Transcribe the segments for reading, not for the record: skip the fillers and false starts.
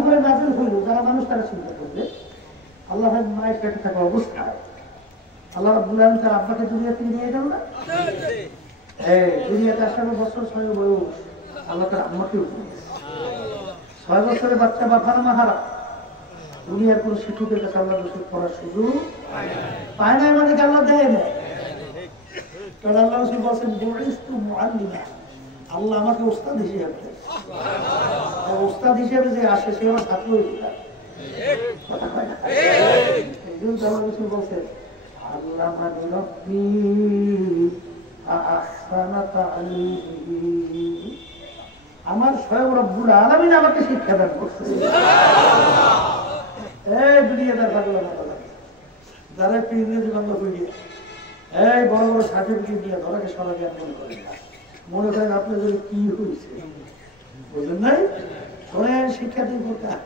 উপরে নাজিল হইল, যারা মানুষ তারা চিন্তা করবে আল্লাহ মায়ের পেটে থাকা অবস্থায় আল্লাহ রাব্বুল আলামিন তার আব্বাকে দুনিয়া থেকে নিয়ে গেল না? দুনিয়াতে আসার বছর 6 বয়স আল্লাহ তার আম্মাকে উঠিয়ে 6 বছরের বাচ্চা বাফার মাহারা দুনিয়ার কোন শিক্ষকের কাছে আল্লাহ রসুল পড়ার সুযোগ পায় না, মানে আল্লাহ দেয় না। কারণ আল্লাহ রসুল বলছেন বুইস্তু মুআল্লিমা, আল্লাহ আমাকে ওস্তাদ হিসেবে, ওস্তাদ হিসেবে যে আসে সে আমার ছাত্র হয়ে যায়। কথা হয় না? এই জন্য আল্লাহ রসুল বলছেন আল্লামানি রাব্বি আহসানা তা'লিমি, আমার স্বয়ং রব্বুল আলামিন আমাকে শিক্ষা দান করছে। এই দুনিয়াদার পাগলা পাগলা যারা একটু ইংরেজি বাংলা বইয়ে এই বড় বড় সার্টিফিকেট দিয়ে ধরাকে সরাকে মনে করেন না, মনে করেন আপনার যদি কি হয়েছে বুঝলেন নাই। শোনেন, শিক্ষা দুই প্রকার,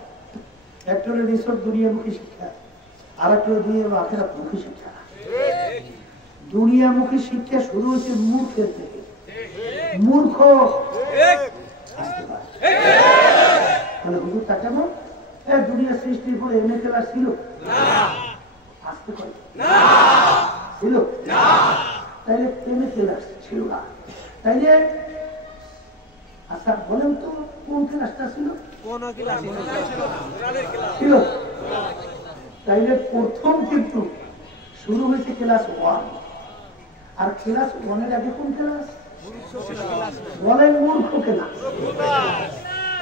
একটা হলো নিছক দুনিয়ামুখী শিক্ষা, আর একটা হলো দুনিয়া আখিরাতমুখী শিক্ষা। দুনিয়ামুখী শিক্ষা শুরু হয়েছে মূর্খের থেকে। মূর্খ মানে হুজুর তা কেমন? দুনিয়া সৃষ্টির পরে এমএ ক্লাস ছিল আসতে পারে ছিল, তাইলে এমএ ক্লাস ছিল না, তাইলে আচ্ছা বলেন তো কোন ক্লাসটা ছিল? ছিল। তাইলে প্রথম কিন্তু শুরু হয়েছে ক্লাস 1, আর ক্লাস 1-এর আগে কোন ক্লাস? বলেন মূর্খ ক্লাস।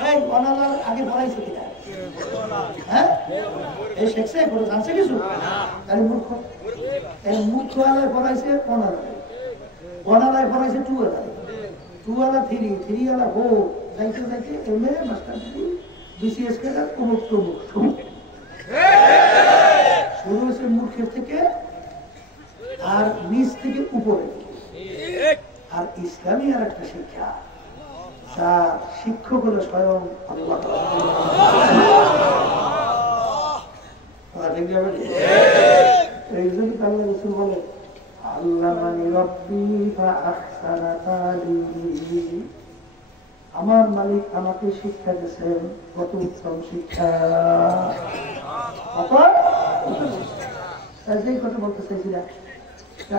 এই অনালার আগে পড়াইছে কিনা? হ্যাঁ, এই শেখছে কোনো জানছে কিছু? তাহলে মূর্খ। এই মূর্খ আলায় পড়াইছে অনালায়, অনালায় পড়াইছে 2 আলায়, 2 আলা 3, 3 আলা 4, যাইতে যাইতে MA master degree BCS cadre অমুক তমুক শুরু হয়েছে মূর্খের থেকে আর নিচ থেকে উপরে। আর ইসলামী আর একটা শিক্ষা, তার শিক্ষক হলো স্বয়ং আল্লাহ। এই জন্য আল্লাহ রাসূল বলে আল্লামানি রাব্বি ফাআহসানা তা'লিমি, আমার মালিক আমাকে শিক্ষা দিয়েছেন কত উত্তম শিক্ষা। সেই কথা বলতে চাইছিলাম,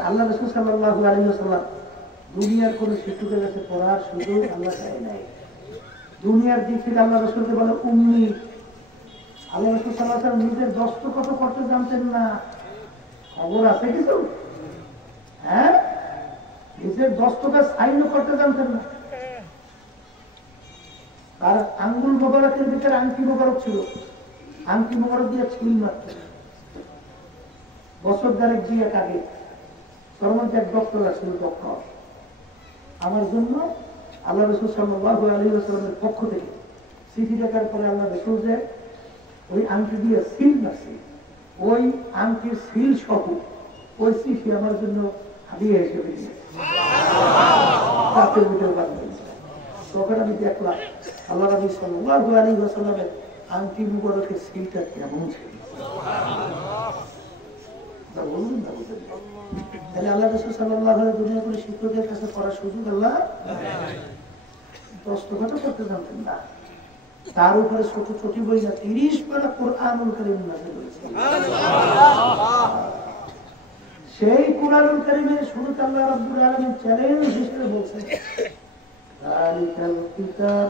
আল্লাহ রাসূল সাল্লাল্লাহু আলাইহি ওয়াসাল্লাম দুনিয়ার কোন শিক্ষকের কাছে পড়ার সুযোগ আল্লাহ দেয় নাই। দুনিয়ার দিক থেকে আল্লাহ রাসূলকে বলে উম্মি। আল্লাহ রাসূল সাল্লাল্লাহু আলাইহি ওয়াসাল্লাম নিজের দস্তখত করতে জানতেন না, খবর আছে কিছু? হ্যাঁ, নিজের দস্তখত সাইন করতে জানতেন না। আর আঙ্গুল মোবারকের ভিতরে আংটি মোবারক ছিল, আংটি মোবারক দিয়ে ছিল মাত্র। বছর 2 আগে সর্বমন্ত্রী এক ডক্টর আসছিল, ডক্টর আমার জন্য আল্লাহ রাসূল সাল্লাল্লাহু আলাইহি ওয়াসাল্লামের পক্ষ থেকে চিঠি লেখার পরে আল্লাহ রাসূল যে ওই আংটি দিয়ে সিল মারছে, ওই আংটির সিল সহ ওই চিঠি আমার জন্য হাদিয়া হিসেবে দিয়েছে। তখন আমি দেখলাম আল্লাহ নবী সাল্লাল্লাহু আলাইহি ওয়াসাল্লামের আংটি মুবারকের সিলটা কেমন ছিল। বলুন না, তাহলে আল্লাহ রাসূল সাল্লাল্লাহু আলাইহি ওয়াসাল্লাম দুনিয়া করে শিক্ষকের কাছে পড়ার সুযোগ আল্লাহ দস্তখত করতে জানতেন না। তার উপরে ছোট ছোট বই না 30 পারা কোরআনুল কারীম নাযিল হয়েছে। সেই কোরআনুল কারীমের শুরুতে আল্লাহ রাব্বুল আলামিন চ্যালেঞ্জ হিসেবে বলছেন যালিকাল কিতাব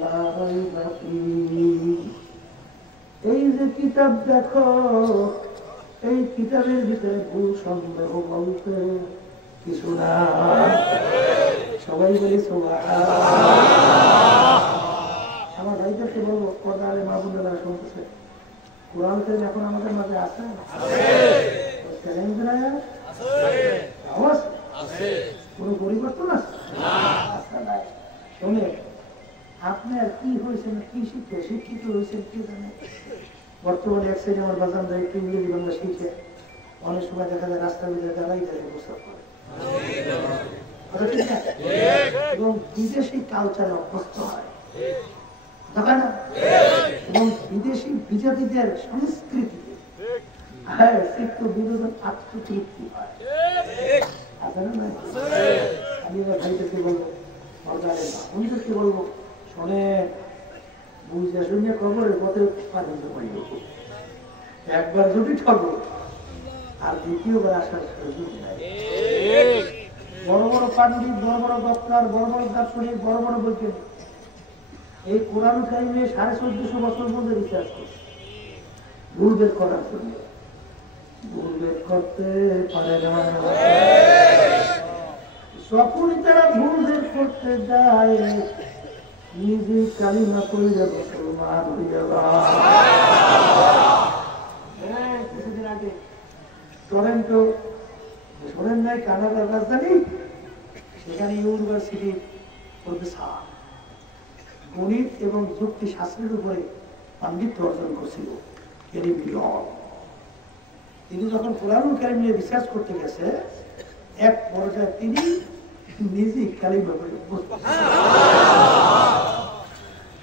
লা রাইবা ফীহি, এই যে কিতাব দেখো, এই কিতাবের ভিতরে ভুল সন্দেহ বলতে কিছু না। সবাই বলি সুবহানাল্লাহ। আমার ভাইদেরকে বলবো, পর্দারে মা বোনেরা শুনতেছে, কোরআন কারীম এখন আমাদের মাঝে আছে, কোন পরিবর্তন আছে? শুনে আপনার কি হয়েছে না, কি শিক্ষা শিক্ষিত হয়েছেন কি জানে। বর্তমানে এক সাইডে আমার বাজান যায় একটু ইংরেজি বাংলা শিখে, অনেক সময় দেখা যায় রাস্তার ভিতরে দাঁড়াই দাঁড়িয়ে প্রস্তাব করে, এবং বিদেশি কালচারে অভ্যস্ত হয়, এবং বিদেশি বিজাতিদের সংস্কৃতিতে একটু বিনোদন আত্মতৃপ্তি হয়। আমি আমার ভাইদেরকে বলবো, বলবো শোনে বুঝে শুনে খবরের পথে পানি জমাই একবার যদি ঠগো আর দ্বিতীয়বার আসার সুযোগ নাই। বড় বড় পান্ডিত, বড় বড় বক্তার, বড় বড় দার্শনিক, বড় বড় বৈজ্ঞানিক এই কোরআন কারিমে 1450 বছর মধ্যে রিসার্চ করছে ভুল বের করার জন্য। ভুল বের করতে পারে না। যখনই তারা ভুল বের করতে যায় নিজে কালিমা কইরা মুসলমান হইয়া যায়। কিছুদিন আগে টরেন্টো শোনেন নাই, কানাডার রাজধানী, সেখানে ইউনিভার্সিটির প্রফেসর গণিত এবং যুক্তি শাস্ত্রের উপরে পাণ্ডিত্য অর্জন করছিল। তিনি যখন কোরআনুল কারীম নিয়ে রিসার্চ করতে গেছে এক পর্যায়ে তিনি নিজেই কালিমা করে।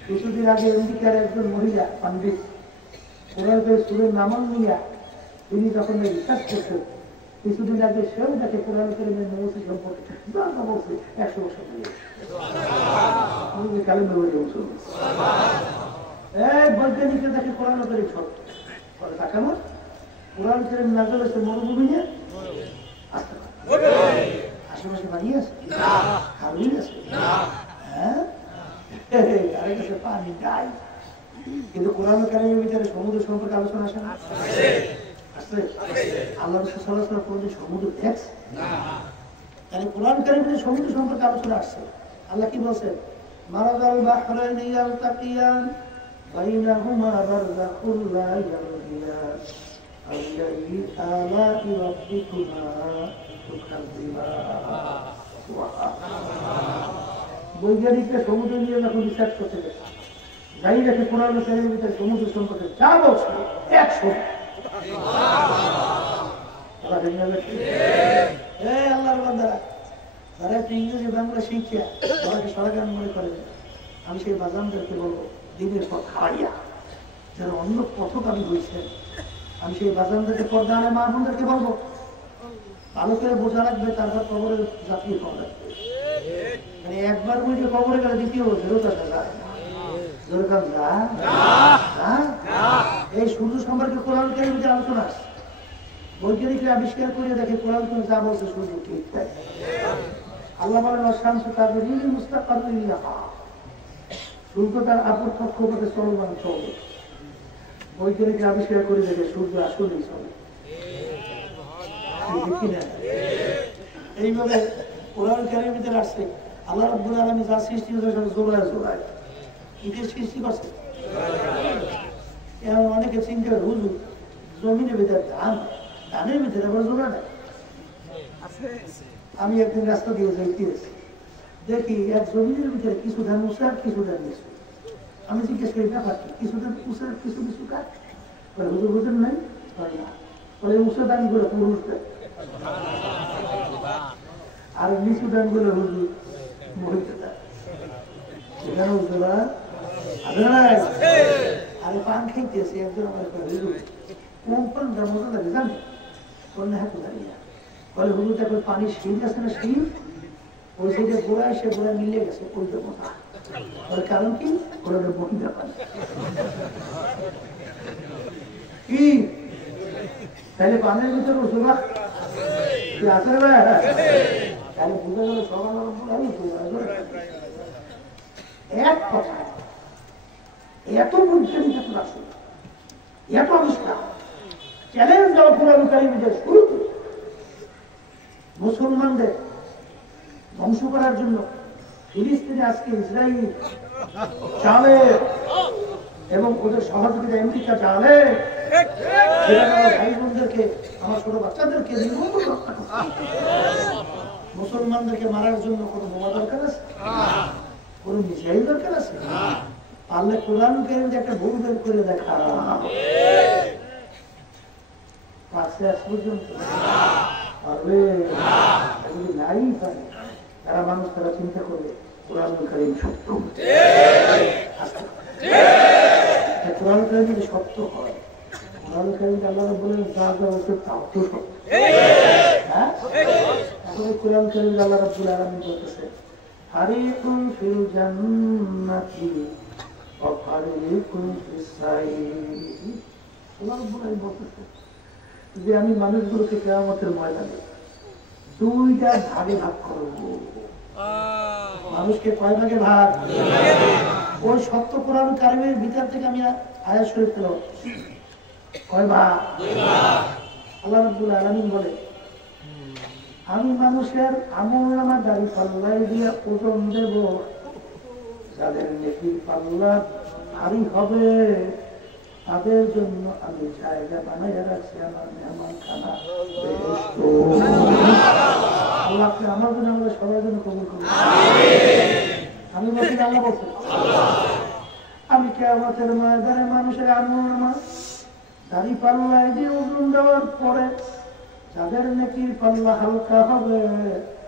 কিছুদিন আগে আমেরিকার একজন মহিলা পাণ্ডিত কোরআনের সূরার নাম নিয়ে তিনি যখন রিসার্চ করতেন কিছুদিন আগে সেও দেখে কোরআন কারীমের মৌসুম সম্পর্কে বলছে 100 বছর কালিমা করে বৈজ্ঞানিকরা দেখে কোরআন কারীম সত্য করে তাকানো কোরআন কারীম নাযিল হয়েছে মরুভূমিতে আশেপাশে বাড়ি আছে হারুই আছে হ্যাঁ আরেক আছে পানি নাই, কিন্তু কোরআন কারীমের ভিতরে সমুদ্র সম্পর্কে আলোচনা আসে না? আসছে? আল্লাহ রাসূল সাল্লাল্লাহু আলাইহি ওয়াসাল্লাম কোনদিন সমুদ্র দেখছে না? তাহলে কোরআন কারীমের সমুদ্র সম্পর্কে আলোচনা আসছে। আল্লাহ কি বলছেন? মারাজাল বাহরাইনি ইয়ালতাকিয়ান বাইনাহুমা বারযাখুন লা ইয়াবগিয়ান আইয়ি আলা'i রাব্বিকুমা তুকাযযিবান। বৈজ্ঞানিকরা সমুদ্র নিয়ে যখন রিসার্চ করতে গেছে যাই দেখে কোরআন কারীমের ভিতরে সমুদ্র সম্পর্কে যা বলছে 100। আল্লাহর বান্দারা যারা একটু ইংরেজি বাংলা শিখিয়া সবাইকে সরকার মনে করে, আমি সেই বাজানদেরকে বলবো দিনের পথ হারাইয়া যারা অন্য পথগামী হয়েছেন, আমি সেই বাজানদেরকে পর্দানের মা বোনদেরকে বলবো ভালো করে বোঝা রাখবে, তারপর কবরের জাতীয় কম রাখবে। মানে একবার বুঝে কবরে গেলে দ্বিতীয় ফেরত আসা যায় এই সূর্য সম্পর্কে কোরআন কারীমের যে আলোচনা আছে বৈজ্ঞানিকরা আবিষ্কার করে দেখে কোরআন কারীম যা বলছে সূর্য ঠিক তাই। আল্লাহ বলেন আশ-শামসু তাজরি লিমুস্তাকাররিন লাহা, সূর্য তার আপন কক্ষপথে চলমান চলে। বৈজ্ঞানিকরা আবিষ্কার করে দেখে সূর্য আসলেই চলে। এইভাবে কোরআন কারীমের ভিতরে আসছে আল্লাহ রাব্বুল আলামিন যা সৃষ্টি করেছেন জোড়ায় জোড়ায় ইটের সৃষ্টি করছে। এমন অনেকে চিন্তা করে হুজুর জমিনের ভিতরে ধানের ভিতরে আবার জোড়া নেই। আমি একদিন রাস্তা দিয়ে যাইতেছি দেখি এক জমিনের ভিতরে কিছু ধান উঁচার কিছু ধান নিচু। আমি জিজ্ঞেস করি ব্যাপার কি, কিছু ধান উঁচার কিছু নিচু কাজ বলে হুজুর বুঝেন নাই বলে উঁচু ধান গুলো পুরুষ আর নিচু ধান গুলো হুজুর মহিলা। আরে পান খাইতেছি একজন আমার কোন পানটা মজা লাগে জানে বললে হ্যাঁ তো জানি না। বলে হুজুর দেখো পানির শিল আছে না শিল ওই সাইডে গোড়ায় সে গোড়ায় মিলে গেছে ওইটা মজা। বলে কারণ কি ওরা মহিলা পানি কি তাহলে পানের ভিতরে ওষুধ আছে না তাহলে বুঝে গেল সবার এক কথা এত বৈজ্ঞানিক এত আবিষ্কার চ্যালেঞ্জ দেওয়া কোরআন কারীমের শুরু মুসলমানদের ধ্বংস করার জন্য ফিলিস্তিনে আজকে ইসরায়েল চালে এবং ওদের সহযোগিতা আমেরিকা চালে ভাই বোনদেরকে আমার ছোট বাচ্চাদেরকে মুসলমানদেরকে মারার জন্য কোনো বোমা দরকার আছে, কোনো মিসাইল দরকার আছে? পারলে কোরআন কারীম একটা ভুল বের করে দেখা পারছে আজ পর্যন্ত পারবে নাই পারে। তারা মানুষ তারা চিন্তা করবে কোরআন কারীম সত্য, কোরআন কারীম যদি সত্য হয় কোরআন কারীম আল্লাহ বলেন যা যা হচ্ছে তাও তো সত্য। হ্যাঁ কোরআন কারীম আল্লাহ রাব্বুল আলামিন বলতেছে ফারিকুন ফিল জান্নাতি ওয়া যে আমি মানুষগুলোকে কিয়ামতের ময়দানে দুইটা ভাগে ভাগ করব। মানুষকে কয় ভাগে ভাগ? ওই সত্য কোরআন কারিমের ভিতর থেকে আমি আয়াত শরীফ তেলাওয়াত করছি। কয় ভাগ? আল্লাহ রাব্বুল আলামিন বলে, আমি মানুষের আমলনামা দাড়ি পাল্লাই দিয়ে ওজন দেব, যাদের নেকির পাল্লা ভারী হবে তাদের জন্য আমি জায়গা বানাইয়া রাখছি আমার মেহমানখানা বেহেশত। আল্লাহ আপনি আমার জন্য আমাদের সবার জন্য কবুল করুন। আমি বলছি আল্লাহ বলছেন, আমি কিয়ামতের ময়দানে মানুষের আমলনামা দাড়ি পাল্লাই দিয়ে ওজন দেওয়ার পরে যাদের নেকির পাল্লা হালকা হবে,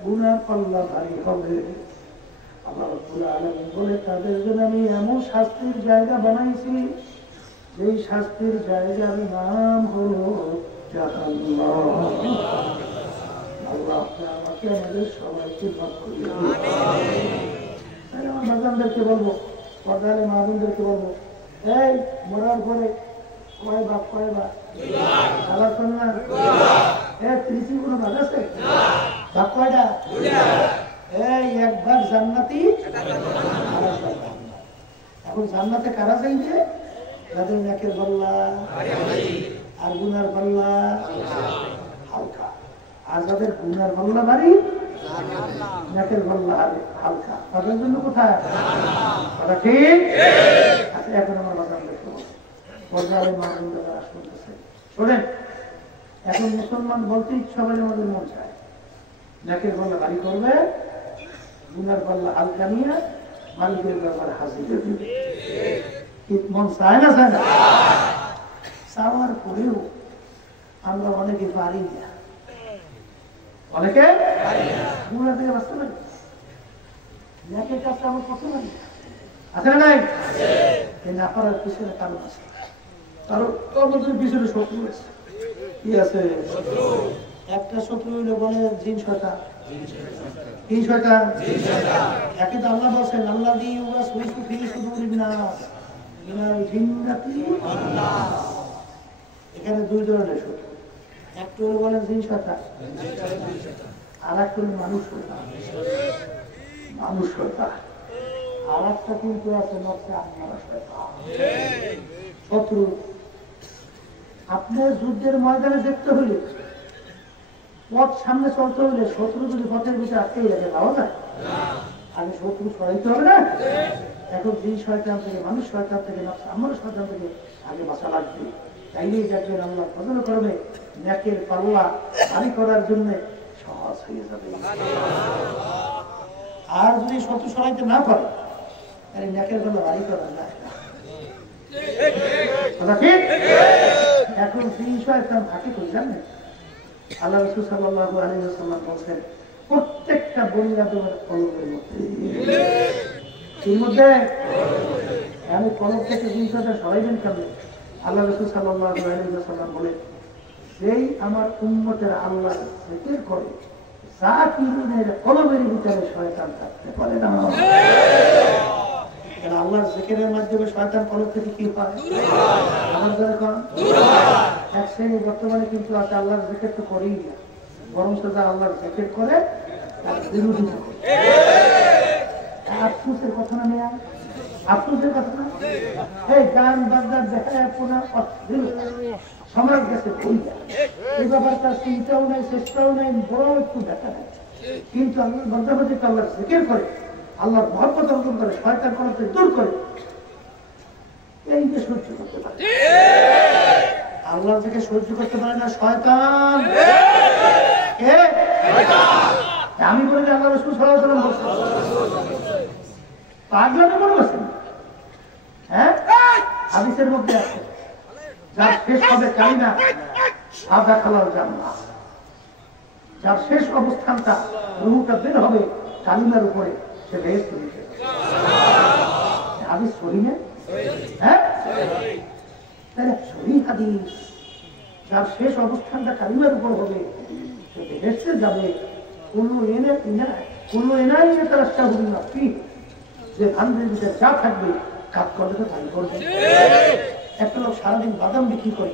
গুনার পাল্লা ভারী হবে, আল্লাহ রাব্বুল আলামিন বলে তাদের জন্য আমি এমন শাস্তির জায়গা বানাইছি, যেই শাস্তির জায়গার নাম হলো জাহান্নাম। আল্লাহ আমাকে আমাদের সবাইকে মাফ করে দিন। আমার বাজানদেরকে বলবো, পর্দারে মা বোনদেরকে বলবো, এই মরার পরে কয় বাপ কয় বাপ আলাপ করেন না? তৃতীয় কোনো ভাগ আছে? বাপ কয়টা? এই একবার জান্নাতি, এখন জান্নাতে কারা চাইছে? যাদের নেকের পাল্লা আর গুনার পাল্লা হালকা, আর যাদের গুনার পাল্লা ভারী নেকের পাল্লা হালকা, তাদের জন্য কোথায়? কথা ঠিক? আচ্ছা, এখন আমার বাজার দেখতে পর্যায়ে মা বোনরা আসতেছে। শোনেন, এখন মুসলমান বলতেই সবাই আমাদের মন চায় নেকের পাল্লা ভারী করবে, গুনার পাল্লা হালকা নিয়ে মালিকের ব্যাপারে হাজির দিবে। মন চায় না? চায় না? চাওয়ার পরেও আমরা অনেকে পারি না, অনেকে গুনার থেকে বাঁচতে পারি, নেকের কাজটা আমরা করতে পারি না। আছে না নাই? এই না পারার পিছনে কারণ আছে, কারণ আমাদের পিছনে শত্রু আছে। কি আছে? একটা শত্রু হইলে বলে জিন শয়তান। কি শয়তান? একে তো আল্লাহ বলছেন, আল্লাহ দিয়ে এখানে দুই ধরনের শত্রু, একটু বলেন জিন শয়তান, আর একটা মানুষ শয়তান। মানুষ শয়তান আর একটা কিন্তু আছে শত্রু। আপনার যুদ্ধের ময়দানে দেখতে হইলে, পথ সামনে চলতে হইলে শত্রু যদি পথের ভিতরে আটকে যাবে পাওয়া যায়, আগে শত্রু সরাইতে হবে না? এখন জিন শয়তান থেকে, মানুষ শয়তান থেকে, আমার শয়তান থেকে আগে বাঁচা লাগবে। তাইলেই দেখবেন আল্লাহ ফজল করবে, নেকের পাল্লা ভারী করার জন্য সহজ হয়ে যাবে। আর যদি শত্রু সরাইতে না পারে তাহলে নেকের পাল্লা ভারী করা যায় না। ঠিক? এখন জিন শয়তান থাকে কই জানেন? আল্লাহ রাসূল সাল্লাল্লাহু আলাইহি ওয়াসাল্লাম বলেন, প্রত্যেকটা বনি আদমের কলবের মধ্যে, এর মধ্যে আমি কলব থেকে জিনিসটা সরাইবেন কেন? আল্লাহ রাসূল সাল্লাল্লাহু আলাইহি ওয়াসাল্লাম বলেন, যেই আমার উম্মতের আল্লাহ জিকির করে, জাকিরিনের কলবের ভিতরে শয়তান থাকতে পারে না। আল্লাহর জিকিরের মাধ্যমে শয়তান কলব থেকে কি পায়? আমার যারা কোন এক শ্রেণী বর্তমানে কিন্তু আছে আল্লাহর জিকির তো করেই না, বরং যারা আল্লাহর জিকির করে তার বিরোধিতা করে। আফসোসের কথা না নেয়া, আফসোসের কথা না, এই গান বাজনা দেখায় পুনঃ সমাজ গেছে ভুলটা, এই ব্যাপারটা চিন্তাও নাই, চেষ্টাও নাই, বড় একটু দেখা নাই। কিন্তু আল্লাহ মাঝে আল্লাহর জিকির করে, আল্লাহর মহব্বত অর্জন করে, শয়তান কলবকে দূর করে, এই যে সহ্য করতে পারে। আল্লাহ থেকে সহ্য করতে পারে না শয়তান। আমি বলি যে আল্লাহ রাসূল সাল্লাল্লাহু আলাইহি ওয়াসাল্লাম বলেছেন, পাগলামি মনে করছেন? হ্যাঁ, হাদিসের মধ্যে আছে, যার শেষ হবে কালিমা সাদা কালার জান্নাত, যার শেষ অবস্থানটা রূহটা বের হবে কালিমার উপরে, সে বেহেশতে যাবে। হাদিস সহিহ না? হ্যাঁ, তাহলে সহিহ হাদিস, যার শেষ অবস্থানটা কালিমার উপর হবে সে বেহেশতে যাবে। যে ধানের ভিতরে যা থাকবে কাজ করলে তো তাই করবে। একটা লোক সারাদিন বাদাম বিক্রি করে